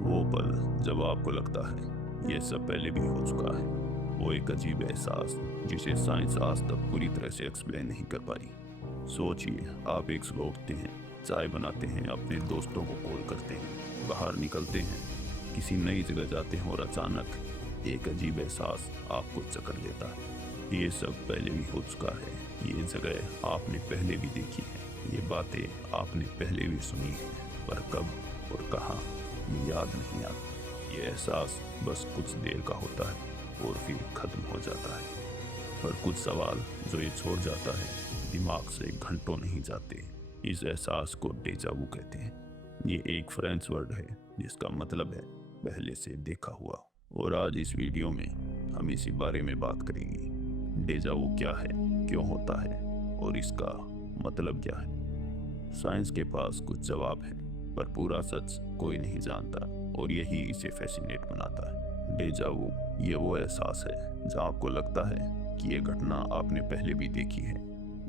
वो पल जब आपको लगता है ये सब पहले भी हो चुका है। वो एक अजीब एहसास जिसे साइंस आज तक पूरी तरह से एक्सप्लेन नहीं कर पाई। सोचिए, आप एक सुबह उठते हैं, चाय बनाते हैं, अपने दोस्तों को कॉल करते हैं, बाहर निकलते हैं, किसी नई जगह जाते हैं और अचानक एक अजीब एहसास आपको जकड़ लेता है। ये सब पहले भी हो चुका है, ये जगह आपने पहले भी देखी है, ये बातें आपने पहले भी सुनी हैं, पर कब और कहाँ ये याद नहीं आता। ये एहसास बस कुछ देर का होता है और फिर खत्म हो जाता है। पर कुछ सवाल जो ये छोड़ जाता है दिमाग से घंटों नहीं जाते। इस एहसास को डेजा वू कहते हैं। ये एक फ्रेंच वर्ड है जिसका मतलब है पहले से देखा हुआ। और आज इस वीडियो में हम इसी बारे में बात करेंगे। डेजा वू क्या है, क्यों होता है और इसका मतलब क्या है। साइंस के पास कुछ जवाब है, पर पूरा सच कोई नहीं जानता और यही इसे फैसिनेट बनाता है। डेजा वू ये वो एहसास है जहाँ आपको लगता है कि ये घटना आपने पहले भी देखी है,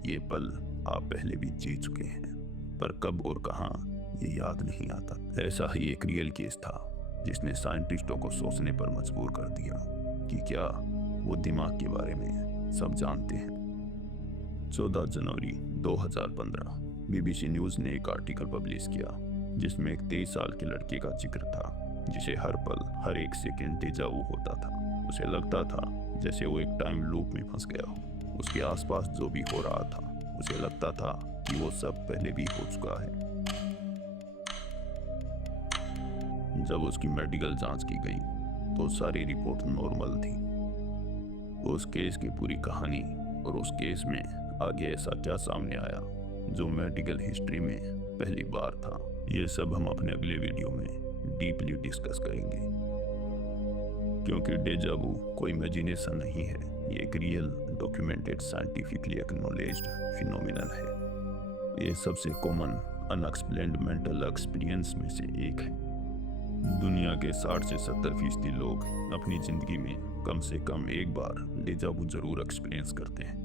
ये पल आप पहले भी जी चुके हैं, पर कब और कहाँ ये याद नहीं आता। ऐसा ही एक रियल केस था जिसने साइंटिस्टों को सोचने पर मजबूर कर दिया कि क्या वो दिमाग के बारे में सब जानते हैं। 14 जनवरी 2015 बीबीसी न्यूज ने एक आर्टिकल पब्लिश किया जिसमें एक 23 साल के लड़के का जिक्र था जिसे हर पल हर एक सेकंड डेजा वू होता था। उसे लगता था जैसे वो एक टाइम लूप में फंस गया हो। उसके आसपास जो भी हो रहा था उसे लगता था कि वो सब पहले भी हो चुका है। जब उसकी मेडिकल जांच की गई तो सारी रिपोर्ट नॉर्मल थी। उस केस की पूरी कहानी और उस केस में आगे ऐसा क्या सामने आया जो मेडिकल हिस्ट्री में पहली बार था, ये सब हम अपने अगले वीडियो में डीपली डिस्कस करेंगे। क्योंकि डेजा वू कोई इमेजिनेशन नहीं है, ये एक real documented scientifically acknowledged phenomenon है। ये सबसे कॉमन अनएक्सप्लेन्ड मेंटल एक्सपीरियंस में से एक है। दुनिया के 60 से 70% लोग अपनी जिंदगी में कम से कम एक बार डेजा वू जरूर एक्सपीरियंस करते हैं।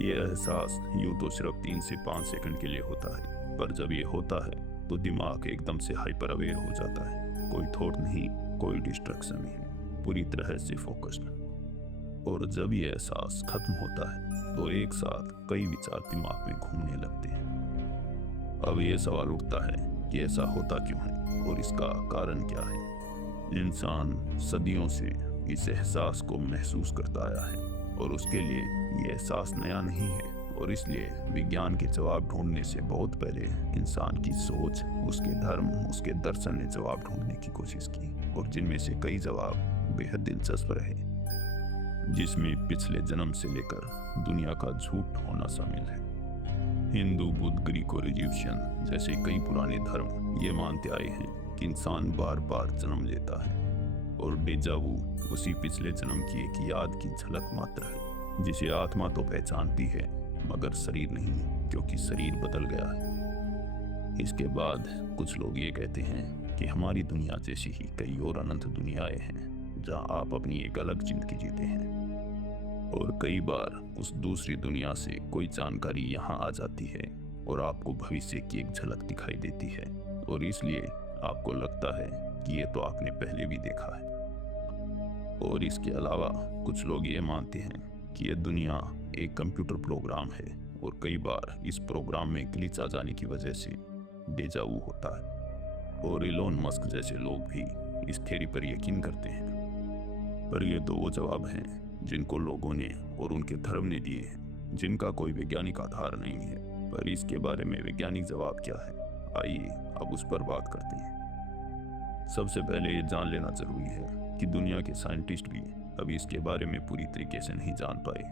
ये एहसास यूं तो सिर्फ 3 से 5 सेकंड के लिए होता है, पर जब ये होता है तो दिमाग एकदम से हाइपर अवेयर हो जाता है। कोई थॉट नहीं, कोई डिस्ट्रैक्शन नहीं, पूरी तरह से फोकस्ड। और जब ये एहसास खत्म होता है तो एक साथ कई विचार दिमाग में घूमने लगते हैं। अब ये सवाल उठता है कि ऐसा होता क्यों है और इसका कारण क्या है। इंसान सदियों से इस एहसास को महसूस करता आया है और उसके लिए ये एहसास नया नहीं है, और इसलिए विज्ञान के जवाब ढूंढने से बहुत पहले इंसान की सोच, उसके धर्म, उसके दर्शन ने जवाब ढूंढने की कोशिश की, और जिनमें से कई जवाब बेहद दिलचस्प रहे, जिसमें पिछले जन्म से लेकर दुनिया का झूठ होना शामिल है। हिंदू, बुद्ध, ग्रीक और इजिप्शियन जैसे कई पुराने धर्म ये मानते आए हैं कि इंसान बार बार जन्म लेता है, और डेजा वू उसी पिछले जन्म की एक याद की झलक मात्र है जिसे आत्मा तो पहचानती है मगर शरीर नहीं, क्योंकि शरीर बदल गया है। इसके बाद कुछ लोग ये कहते हैं कि हमारी दुनिया जैसी ही कई और अनंत दुनियाएं हैं जहां आप अपनी एक अलग जिंदगी जीते हैं, और कई बार उस दूसरी दुनिया से कोई जानकारी यहाँ आ जाती है और आपको भविष्य की एक झलक दिखाई देती है, और इसलिए आपको लगता है कि ये तो आपने पहले भी देखा है। और इसके अलावा कुछ लोग ये मानते हैं कि ये दुनिया एक कंप्यूटर प्रोग्राम है, और कई बार इस प्रोग्राम में ग्लिच आ जाने की वजह से डेजा वू होता है। और इलोन मस्क जैसे लोग भी इस थ्योरी पर यकीन करते हैं। पर ये तो वो जवाब हैं जिनको लोगों ने और उनके धर्म ने दिए हैं, जिनका कोई वैज्ञानिक आधार नहीं है। पर इसके बारे में वैज्ञानिक जवाब क्या है, आइए अब उस पर बात करते हैं। सबसे पहले ये जान लेना जरूरी है कि दुनिया के साइंटिस्ट भी अभी इसके बारे में पूरी तरीके से नहीं जान पाए,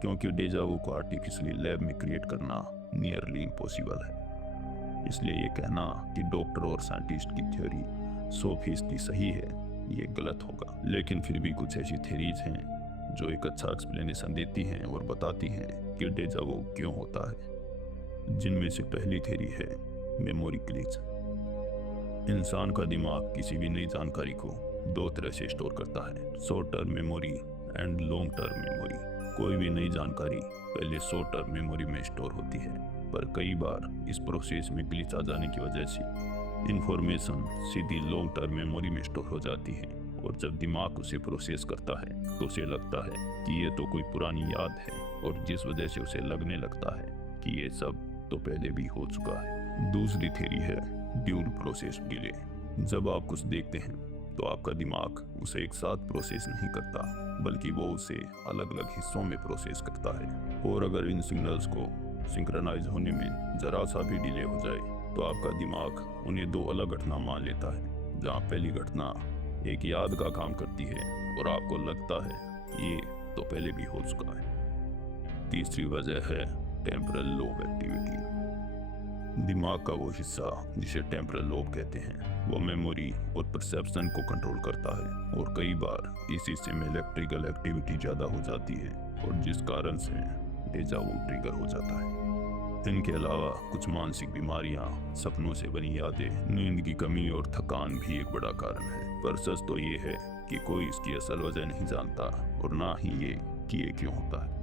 क्योंकि डेजा वू को आर्टिफिशियली लैब में क्रिएट करना नियरली इम्पॉसिबल है। इसलिए ये कहना कि डॉक्टर और साइंटिस्ट की थ्योरी 100% सही है, ये गलत होगा। लेकिन फिर भी कुछ ऐसी थ्योरीज हैं जो एक अच्छा एक्सप्लेनेशन देती हैं और बताती हैं कि डेजा वू क्यों होता है। जिनमें से पहली थ्योरी है मेमोरी ग्लिच। इंसान का दिमाग किसी भी नई जानकारी को दो तरह से स्टोर करता है, short term memory and long term memory. कोई भी नई जानकारी पहले शॉर्ट टर्म मेमोरी में स्टोर होती है, पर कई बार इस प्रोसेस में ग्लिच आ जाने की वजह से इंफॉर्मेशन सीधी लॉन्ग टर्म मेमोरी में स्टोर हो जाती है और जब दिमाग उसे प्रोसेस करता है तो उसे लगता है कि ये तो कोई पुरानी याद है, और जिस वजह से उसे लगने लगता है कि ये सब तो पहले भी हो चुका है। दूसरी थ्योरी है ड्यूल प्रोसेस डिले। जब आप कुछ देखते हैं तो आपका दिमाग उसे एक साथ प्रोसेस नहीं करता, बल्कि वो उसे अलग अलग हिस्सों में प्रोसेस करता है। और अगर इन सिग्नल्स को सिंक्रोनाइज होने में जरा सा भी डिले हो जाए तो आपका दिमाग उन्हें दो अलग घटना मान लेता है, जहाँ पहली घटना एक याद का काम करती है और आपको लगता है ये तो पहले भी हो चुका है। तीसरी वजह है टेम्परल लोब एक्टिविटी। दिमाग का वो हिस्सा जिसे टेम्परल लोब कहते हैं वो मेमोरी और परसेप्शन को कंट्रोल करता है, और कई बार इस हिस्से में इलेक्ट्रिकल एक्टिविटी ज़्यादा हो जाती है और जिस कारण से डेजा वू ट्रिगर हो जाता है। इनके अलावा कुछ मानसिक बीमारियां, सपनों से बनी यादें, नींद की कमी और थकान भी एक बड़ा कारण है। पर सच तो ये है कि कोई इसकी असल वजह नहीं जानता और ना ही ये कि ये क्यों होता है।